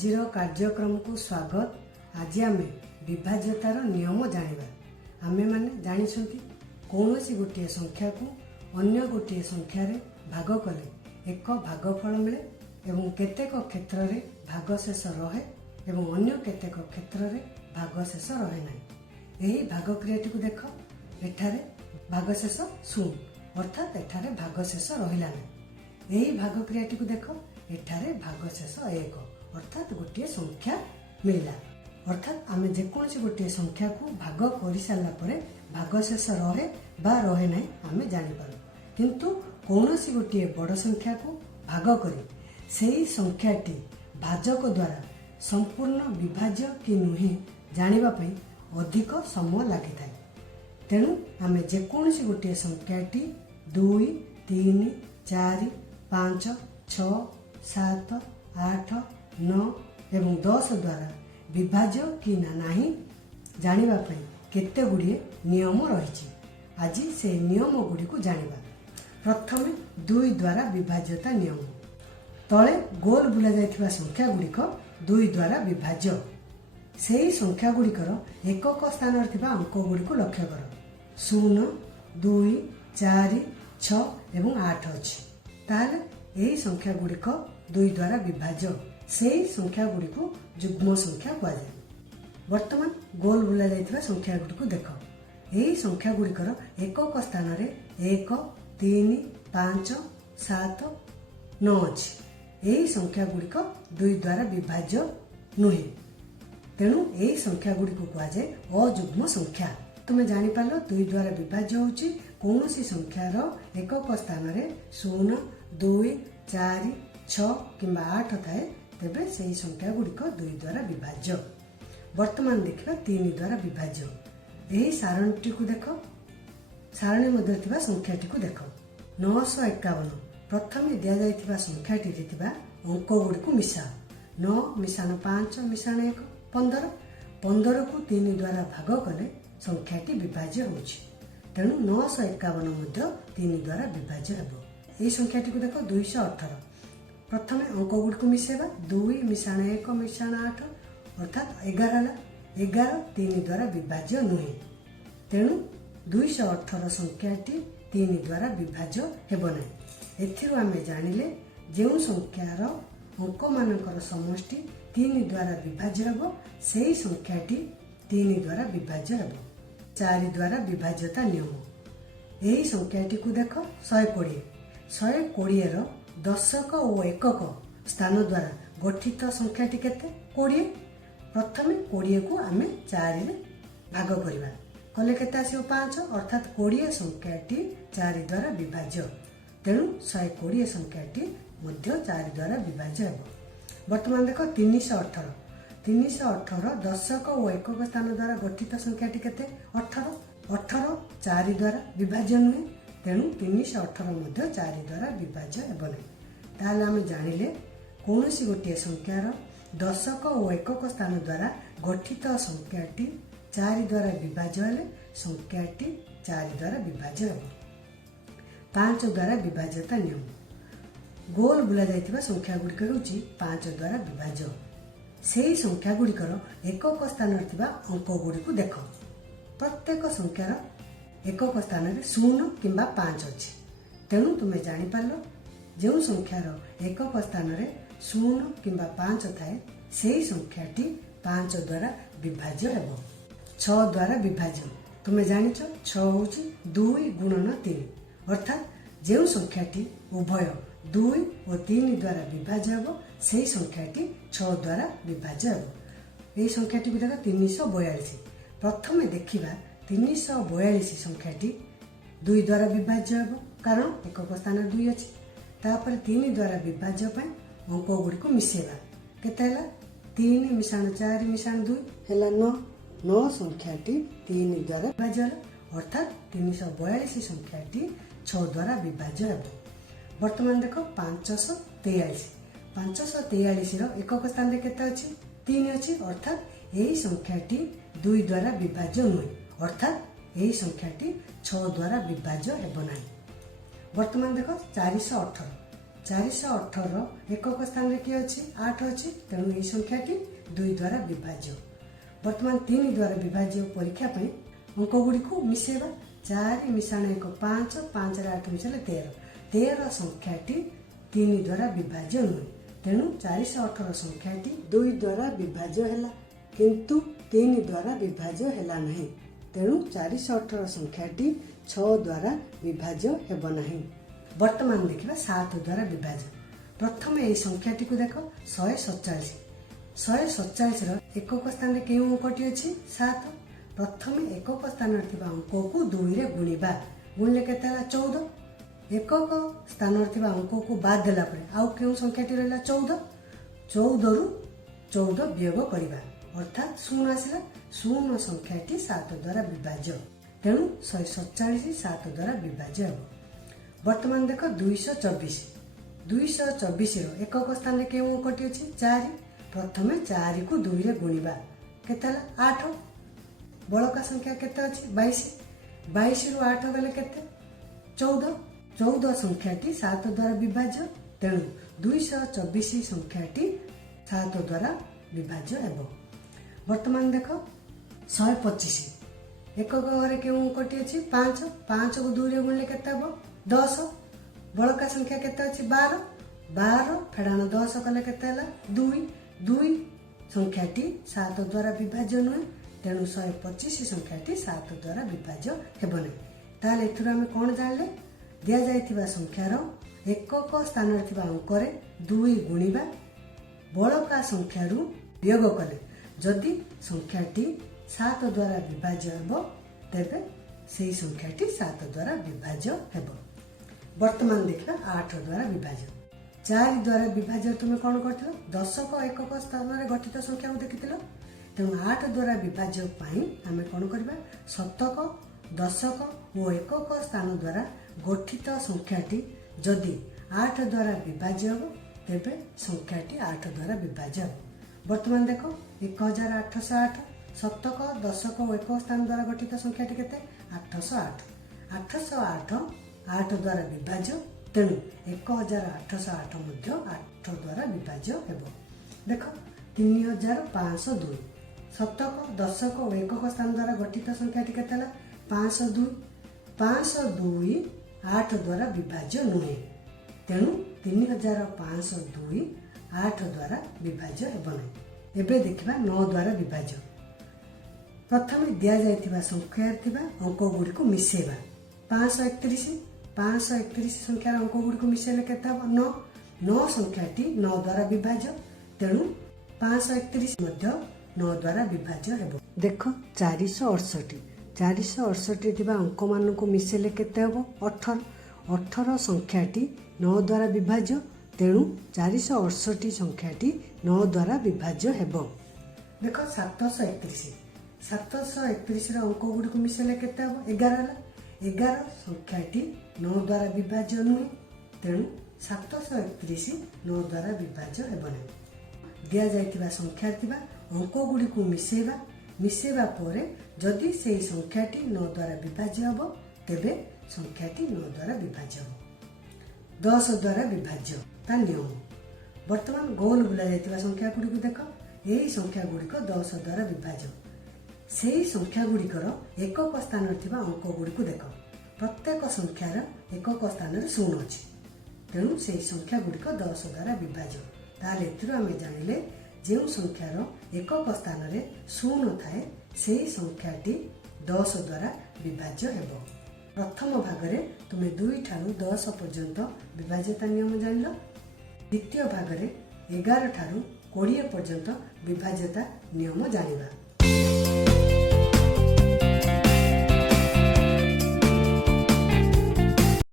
ଆଜିର କାର୍ଯ୍ୟକ୍ରମକୁ ସ୍ୱାଗତ। ଆଜି ଆମେ ବିଭାଜ୍ୟତାର ନିୟମ ଜାଣିବା। ଆମେମାନେ ଜାଣିଛନ୍ତି କୌଣସି ଗୋଟିଏ ସଂଖ୍ୟାକୁ ଅନ୍ୟ ଗୋଟିଏ ସଂଖ୍ୟାରେ ଭାଗ କଲେ ଏକ ଭାଗଫଳ ମିଳେ ଏବଂ କେତେକ କ୍ଷେତ୍ରରେ ଭାଗଶେଷ ରହେ ଏବଂ ଅନ୍ୟ କେତେକ କ୍ଷେତ୍ରରେ ଭାଗଶେଷ ରହେ ନାହିଁ। ଏହି ଭାଗ କ୍ରିୟାଟିକୁ ଦେଖ, ଏଠାରେ ଭାଗଶେଷ 0 ଅର୍ଥାତ୍ ଏଠାରେ ଭାଗଶେଷ ରହିଲା ନାହିଁ। ଏହି ଭାଗ କ୍ରିୟାଟିକୁ ଦେଖ, ଏଠାରେ ଭାଗଶେଷ 1 ଅର୍ଥାତ୍ ଗୋଟିଏ ସଂଖ୍ୟା ମିଳିଲା। ଅର୍ଥାତ୍ ଆମେ ଯେକୌଣସି ଗୋଟିଏ ସଂଖ୍ୟାକୁ ଭାଗ କରିସାରିଲା ପରେ ଭାଗଶେଷ ରହେ ବା ରହେ ନାହିଁ ଆମେ ଜାଣିପାରୁ। କିନ୍ତୁ କୌଣସି ଗୋଟିଏ ବଡ଼ ସଂଖ୍ୟାକୁ ଭାଗ କରି ସେହି ସଂଖ୍ୟାଟି ଭାଜକ ଦ୍ୱାରା ସମ୍ପୂର୍ଣ୍ଣ ବିଭାଜ୍ୟ କି ନୁହେଁ ଜାଣିବା ପାଇଁ ଅଧିକ ସମୟ ଲାଗିଥାଏ। ତେଣୁ ଆମେ ଯେକୌଣସି ଗୋଟିଏ ସଂଖ୍ୟାଟି 2, 3, 4, 5, 6, 7, 8, 9 ଏବଂ 10 ଦ୍ୱାରା ବିଭାଜ୍ୟ କି ନାହିଁ ଜାଣିବା ପାଇଁ କେତେ ଗୁଡ଼ିଏ ନିୟମ ରହିଛି। ଆଜି ସେ ନିୟମ ଗୁଡ଼ିକୁ ଜାଣିବା। ପ୍ରଥମେ 2 ଦ୍ୱାରା ବିଭାଜ୍ୟତା ନିୟମ। ତଳେ ଗୋଲ ବୁଲା ଯାଇଥିବା ସଂଖ୍ୟା ଗୁଡ଼ିକ 2 ଦ୍ୱାରା ବିଭାଜ୍ୟ। ସେହି ସଂଖ୍ୟା ଗୁଡ଼ିକର ଏକକ ସ୍ଥାନରେ ଥିବା ଅଙ୍କ ଗୁଡ଼ିକୁ ଲକ୍ଷ୍ୟ କର। 0, 2, 4, 6 ଏବଂ 8 ଅଛି। ତାହେଲେ ଏହି ସଂଖ୍ୟା ଗୁଡ଼ିକ 2 ଦ୍ୱାରା ବିଭାଜ୍ୟ। ସେହି ସଂଖ୍ୟା ଗୁଡ଼ିକୁ ଯୁଗ୍ମ ସଂଖ୍ୟା କୁହାଯାଏ। ବର୍ତ୍ତମାନ ଗୋଲ ବୁଲା ଯାଇଥିବା ସଂଖ୍ୟା ଗୁଡ଼ିକୁ ଦେଖ। ଏହି ସଂଖ୍ୟା ଗୁଡ଼ିକର ଏକକ ସ୍ଥାନରେ 1, 3, 5, 7, 9 ଅଛି। ଏହି ସଂଖ୍ୟା ଗୁଡ଼ିକ 2 ଦ୍ୱାରା ବିଭାଜ୍ୟ ନୁହେଁ। ତେଣୁ ଏହି ସଂଖ୍ୟା ଗୁଡ଼ିକୁ କୁହାଯାଏ ଅଯୁଗ୍ମ ସଂଖ୍ୟା। ତୁମେ ଜାଣିପାରିଲ 2 ଦ୍ୱାରା ବିଭାଜ୍ୟ ହେଉଛି କୌଣସି ସଂଖ୍ୟାର ଏକକ ସ୍ଥାନରେ 0, 2, 4, 6 କିମ୍ବା 8 ଥାଏ, ତେବେ ସେହି ସଂଖ୍ୟା ଗୁଡ଼ିକ 2 ଦ୍ୱାରା ବିଭାଜ୍ୟ। ବର୍ତ୍ତମାନ ଦେଖିବା 3 ଦ୍ୱାରା ବିଭାଜ୍ୟ। ଏହି ସାରଣୀଟିକୁ ଦେଖ। ସାରଣୀ ମଧ୍ୟରେ ଥିବା ସଂଖ୍ୟାଟିକୁ ଦେଖ। 951। ପ୍ରଥମେ ଦିଆଯାଇଥିବା ସଂଖ୍ୟାଟିରେ ଥିବା ଅଙ୍କ ଗୁଡ଼ିକୁ ମିଶାଅ। 9 ମିଶାଣ 5 ମିଶାଣ 1 15। 15କୁ 3 ଦ୍ୱାରା ଭାଗ କଲେ ସଂଖ୍ୟାଟି ବିଭାଜ୍ୟ ହେଉଛି। ତେଣୁ 951 ମଧ୍ୟ 3 ଦ୍ୱାରା ବିଭାଜ୍ୟ ହେବ। ଏହି ସଂଖ୍ୟାଟିକୁ ଦେଖ 218। ପ୍ରଥମେ ଅଙ୍କ ଗୁଡ଼ିକୁ ମିଶାଇବା। 2 ମିଶାଣ 1 ମିଶାଣ 8 ଅର୍ଥାତ୍ 11 ହେଲା। 11 3 ଦ୍ୱାରା ବିଭାଜ୍ୟ ନୁହେଁ। ତେଣୁ 218 ସଂଖ୍ୟାଟି 3 ଦ୍ୱାରା ବିଭାଜ୍ୟ ହେବ ନାହିଁ। ଏଥିରୁ ଆମେ ଜାଣିଲେ ଯେଉଁ ସଂଖ୍ୟାର ଅଙ୍କମାନଙ୍କର ସମଷ୍ଟି 3 ଦ୍ୱାରା ବିଭାଜ୍ୟ ହେବ ସେହି ସଂଖ୍ୟାଟି 3 ଦ୍ୱାରା ବିଭାଜ୍ୟ ହେବ। 4 ଦ୍ୱାରା ବିଭାଜ୍ୟତା ନିୟମ। ଏହି ସଂଖ୍ୟାଟିକୁ ଦେଖ 120। 120ର ଦଶକ ଓ ଏକକ ସ୍ଥାନ ଦ୍ୱାରା ଗଠିତ ସଂଖ୍ୟାଟି କେତେ? 20। ପ୍ରଥମେ 20କୁ ଆମେ 4ରେ ଭାଗ କରିବା। କଲେ କେତେ ଆସିବ? 5 ଅର୍ଥାତ୍ 20 ସଂଖ୍ୟାଟି 4 ଦ୍ୱାରା ବିଭାଜ୍ୟ। ତେଣୁ 120 ସଂଖ୍ୟାଟି ମଧ୍ୟ 4 ଦ୍ୱାରା ବିଭାଜ୍ୟ ହେବ। ବର୍ତ୍ତମାନ ଦେଖ 318। 318ର ଦଶକ ଓ ଏକକ ସ୍ଥାନ ଦ୍ୱାରା ଗଠିତ ସଂଖ୍ୟାଟି କେତେ? 18। 18 4 ଦ୍ୱାରା ବିଭାଜ୍ୟ ନୁହେଁ। ତେଣୁ 318 ମଧ୍ୟ 4 ଦ୍ୱାରା ବିଭାଜ୍ୟ ହେବ ନାହିଁ। ତାହେଲେ ଆମେ ଜାଣିଲେ କୌଣସି ଗୋଟିଏ ସଂଖ୍ୟାର ଦଶକ ଓ ଏକକ ସ୍ଥାନ ଦ୍ୱାରା ଗଠିତ ସଂଖ୍ୟାଟି 4 ଦ୍ୱାରା ବିଭାଜ୍ୟ ହେଲେ ସଂଖ୍ୟାଟି 4 ଦ୍ୱାରା ବିଭାଜ୍ୟ ହେବ। 5 ଦ୍ୱାରା ବିଭାଜ୍ୟତା ନିୟମ। ଗୋଲ ବୁଲା ଯାଇଥିବା ସଂଖ୍ୟା ଗୁଡ଼ିକ ହେଉଛି 5 ଦ୍ୱାରା ବିଭାଜ୍ୟ। ସେହି ସଂଖ୍ୟା ଗୁଡ଼ିକର ଏକକ ସ୍ଥାନରେ ଥିବା ଅଙ୍କ ଗୁଡ଼ିକୁ ଦେଖ। ପ୍ରତ୍ୟେକ ସଂଖ୍ୟାର ଏକକ ସ୍ଥାନରେ 0 କିମ୍ବା 5 ଅଛି। ତେଣୁ ତୁମେ ଜାଣିପାରିଲ ଯେଉଁ ସଂଖ୍ୟାର ଏକକ ସ୍ଥାନରେ 0 କିମ୍ବା 5 ଥାଏ ସେହି ସଂଖ୍ୟାଟି 5 ଦ୍ୱାରା ବିଭାଜ୍ୟ ହେବ। 6 ଦ୍ୱାରା ବିଭାଜ୍ୟ। ତୁମେ ଜାଣିଛ 6 ହେଉଛି 2 ଗୁଣନ 3 ଅର୍ଥାତ୍ ଯେଉଁ ସଂଖ୍ୟାଟି ଉଭୟ 2 ଓ 3 ଦ୍ୱାରା ବିଭାଜ୍ୟ ହେବ ସେହି ସଂଖ୍ୟାଟି 6 ଦ୍ୱାରା ବିଭାଜ୍ୟ ହେବ। ଏହି ସଂଖ୍ୟାଟିକୁ ଦେଖ 342। ପ୍ରଥମେ ଦେଖିବା 342 ସଂଖ୍ୟାଟି 2 ଦ୍ୱାରା ବିଭାଜ୍ୟ ହେବ କାରଣ ଏକକ ସ୍ଥାନରେ 2 ଅଛି। ତାପରେ 3 ଦ୍ୱାରା ବିଭାଜ୍ୟ ପାଇଁ ଅଙ୍କ ଗୁଡ଼ିକୁ ମିଶାଇବା। କେତେ ହେଲା? 3 ମିଶାଣ 4 ମିଶାଣ 2 ହେଲା 9। 9 ସଂଖ୍ୟାଟି 3 ଦ୍ୱାରା ବିଭାଜ୍ୟ ହେଲା ଅର୍ଥାତ୍ 342 ସଂଖ୍ୟାଟି 6 ଦ୍ୱାରା ବିଭାଜ୍ୟ ହେବ। ବର୍ତ୍ତମାନ ଦେଖ 543। 543ର ଏକକ ସ୍ଥାନରେ କେତେ ଅଛି? 3 ଅଛି ଅର୍ଥାତ୍ ଏହି ସଂଖ୍ୟାଟି 2 ଦ୍ୱାରା ବିଭାଜ୍ୟ ନୁହେଁ ଅର୍ଥାତ୍ ଏହି ସଂଖ୍ୟାଟି 6 ଦ୍ୱାରା ବିଭାଜ୍ୟ ହେବ ନାହିଁ। ବର୍ତ୍ତମାନ ଦେଖ 418। 418 एकक स्थान रे किए अछि 8 अछि तेणु एही संख्याटी 2 द्वारा विभाज्य। वर्तमान 3 द्वारा विभाज्य परीक्षा पे अंक गुडी को मिसेबा 4 मिसाण 1 5 5 रे 8 मिसेले 13 संख्याटी 3 द्वारा विभाज्य नुहे तेणु 418 संख्याटी 2 द्वारा विभाज्य हैला किंतु 3 द्वारा विभाज्य हैला नहीं तेणु 418 संख्याटी 6 द्वारा विभाज्य हेब नहीं। वर्तमान देखिबा 7 द्वारा विभाज्य। प्रथम एही संख्याटी को देखो 147 147 रो एकक स्थान रे केउ अंकटी अछि 7 प्रथम एकक स्थान रे थिबा अंक को 2 रे गुणिबा गुणले केते होला 14 एकक स्थान रे थिबा अंक को बाद देला परे आउ केउ संख्याटी रहला 14 रु 14 वियोग करिबा अर्थात शून्य आसिला शून्य संख्याटी 7 द्वारा विभाज्य तेणु 147 7 द्वारा विभाज्य हेबो। वर्तमान देख 224 रो एकक स्थान रे केउ अंकटी अछि 4 प्रथमे 4 को 2 रे गुणिबा केते होला 8 बळका संख्या केते अछि 22 रु 8 गले केते 14 संख्याटी 7 द्वारा विभाज्य तेणु 224 संख्याटी 7 द्वारा विभाज्य हेबो। वर्तमान देख 125 एकक घरे केउ अंकटी अछि 5 को 2 रे गुणले केते हेबो 10 बळका संख्या केते अछि 12 फेडाण 10 कले केते होला 2 संख्याटी 7 द्वारा विभाज्य नुहे तेणु 125 संख्याटी 7 द्वारा विभाज्य हेब नहीं। ताले एथुर हम कोन जानले दिया जायतिबा संख्यार एकक स्थान रे थिबा अंक रे 2 गुणिबा बळका संख्यारू वियोग कले जदि संख्याटी 7 द्वारा विभाज्य हेब तेबे सेही संख्याटी 7 द्वारा विभाज्य हेब। वर्तमान देखा 8 द्वारा विभाज्य 4 द्वारा विभाज्य तुम कौन कर दशक एकक स्थान रे गठित संख्या को देखिथिलो तेणु 8 द्वारा विभाज्य पाई आमे कौन करबा शतक दशक और एकक स्थान द्वारा गठित संख्याटी जदि 8 द्वारा विभाज्य हो तेबे संख्याटी 8 द्वारा विभाज्य हो। वर्तमान देखो 1808 शतक दशक और एकक स्थान द्वारा गठित संख्याटी केते 808 8 द्वारा विभाज्य तेणु 1808 मध्य 8 द्वारा विभाज्य हेबो। देख 3502 शतक दशक और एकक स्थान द्वारा गठित संख्याटी केते होला 502 8 द्वारा विभाज्य नुहे तेणु 3502 8 द्वारा विभाज्य हेब नहीं। एबे देखिबा 9 द्वारा विभाज्य। प्रथम दिया जायतिबा संख्या थिबा अंक गुडी को मिसेबा 531 संख्यार अंक गुडी को मिसेले केते हबो 9 संख्याटी 9 द्वारा विभाज्य तेणु 531 मध्य 9 द्वारा विभाज्य हेबो। देख 468 थिबा अंक मान को मिसेले केते हबो 18 संख्याटी 9 द्वारा विभाज्य तेणु 468 संख्याटी 9 द्वारा विभाज्य हेबो। देख 731 रो अंक गुडी को मिसेले केते हबो 11 संख्याटी 9 द्वारा विभाज्य नुहे तेणु 731 9 द्वारा विभाज्य हेब नहीं। दिया जायतिबा संख्या थिबा अंक गुडी को मिसेबा परे जदि सेही संख्याटी 9 द्वारा विभाज्य हबो तेबे संख्याटी 9 द्वारा विभाज्य हबो। 10 द्वारा विभाज्य ता नियम। वर्तमान गोल बुला जायतिबा संख्या गुडी को देखो एही संख्या गुडी को 10 द्वारा विभाज्य सेही संख्या गुड़िकर एकक स्थान थिबा अंक गुड़ी को देख प्रत्येक संख्यार एकक स्थान रे शून्य अछि तेणु सेही संख्या गुड़िक 10 द्वारा विभाज्य। ताले एथिरो आमे जानिले जेउ संख्यार एकक स्थान रे शून्य थाए सेही संख्याटी 10 द्वारा विभाज्य हेबो। प्रथम भाग रे तुमे 2 ठारू 10 पर्यंत विभाज्यता नियम जानिलो द्वितीय भाग रे 11 ठारू 20 पर्यंत विभाज्यता नियम जानिबा।